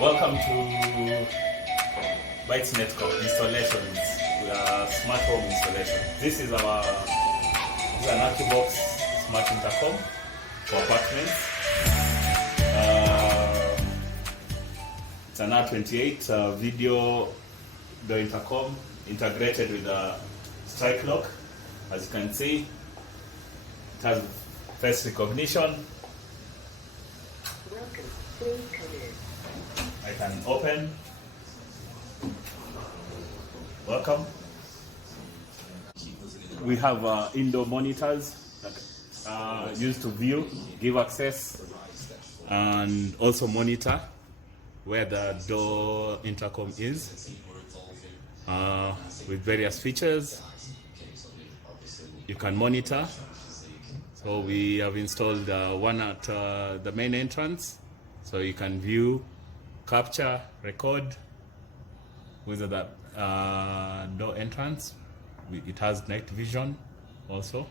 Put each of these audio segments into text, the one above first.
Welcome to Bytes Netcom installations. We are smart home installation. This is an Akuvox Smart Intercom for apartments. It's an R28 video door intercom integrated with a strike lock. As you can see, it has face recognition. I can open. Welcome. We have indoor monitors that used to view, give access, and also monitor where the door intercom is with various features. You can monitor. So we have installed one at the main entrance, so you can view, capture, record with the door entrance. It has night vision also.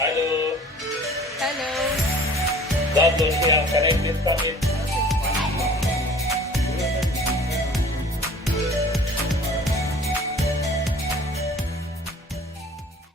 Hello. Hello. That's here. Can I please come in?